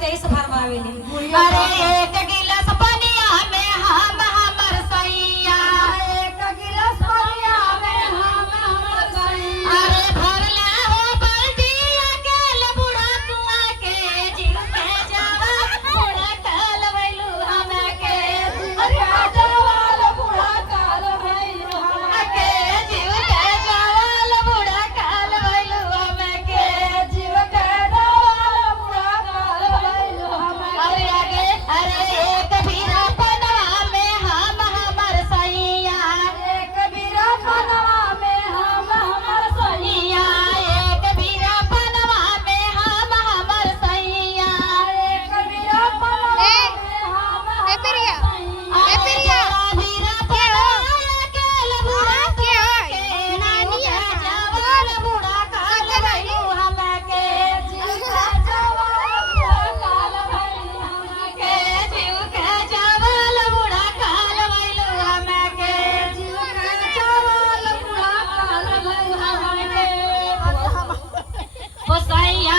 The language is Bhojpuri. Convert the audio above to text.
तेईस भरवावेली। अरे एक गिलास पनिया में हम हमर सैया, एक गिलास पनिया में हम हमर सैया। अरे भरला हो बाल्टी अकेले बुढ़ा कुआ के जीव के जावा बुढ़ा काल वैलू हमें के अरे जवाल बूढ़ा काल भइलू हमें के जीव के जवाल बुढ़ा काल वैलू हमें के जीव के जवाल बूढ़ा काल भइलू हमें। अरे आगे अरे एक भीरा पनवा में हम हमर सैया, एक बीरा पनवा में हम हमर सैया। एक भीरा पनवा में हम हमर सैया, एक बीरा पनवा में हम हमर सैया। भीरा पनवा अकेल बुढ़ा के जवाल बुढ़ा काल वैलू हमें के जीव के जवाल बूढ़ा काल भइलू हमें के जीव के जवाल बुढ़ा काल वैलू हमें के जीव के जवाल बूढ़ा काल भइलू हमें। ओ सैया